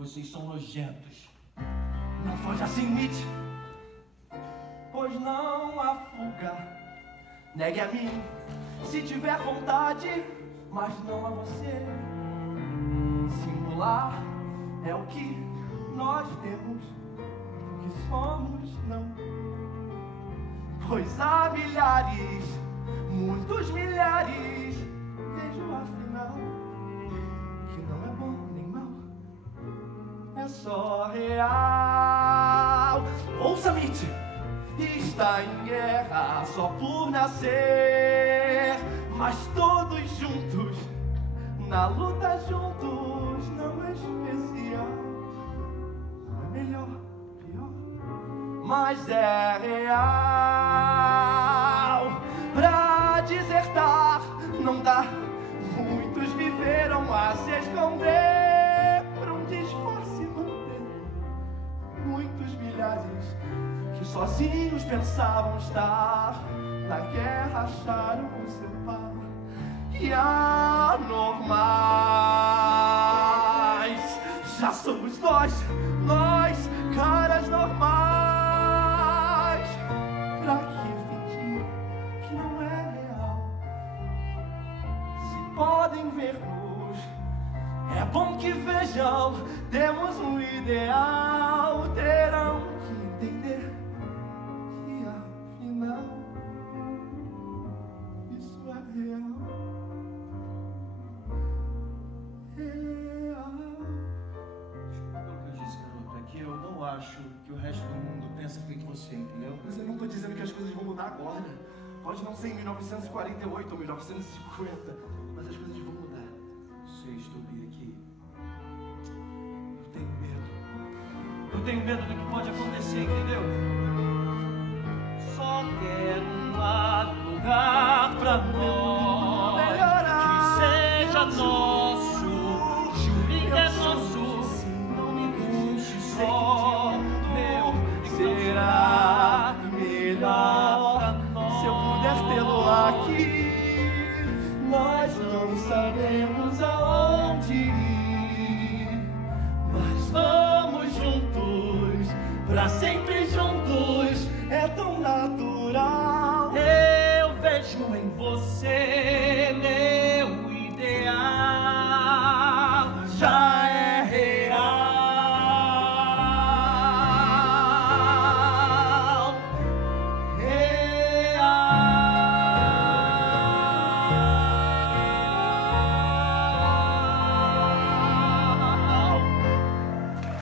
Vocês são nojentos. Não foge assim, Mitch, pois não há fuga. Negue a mim, se tiver vontade, mas não a você. Singular é o que nós temos, o que somos não. Pois há milhares, muitos milhares, vejo afinal que não é bom nem mal, é só real. Ouça, Mitch, está em guerra só por nascer, mas todos juntos, na luta juntos, não é especial, não é melhor, pior, mas é real. Pra desertar não dá, muitos viveram a se esconder, pra um disfarce manter, muitos milhares que sozinhos pensavam estar na guerra acharam o seu par. E anormais já somos nós, caras normais. Pra que fingir que não é real? Se podem ver-nos, é bom que vejam, temos um ideal. Terão que entender que afinal isso é real. Eu não acho que o resto do mundo pensa feito você, entendeu? Mas eu não tô dizendo que as coisas vão mudar agora. Pode não ser em 1948 ou 1950, mas as coisas vão mudar. Sei, Toby, aqui. Eu tenho medo. Eu tenho medo do que pode acontecer, entendeu? Só quero um lugar pra nós, que seja nós.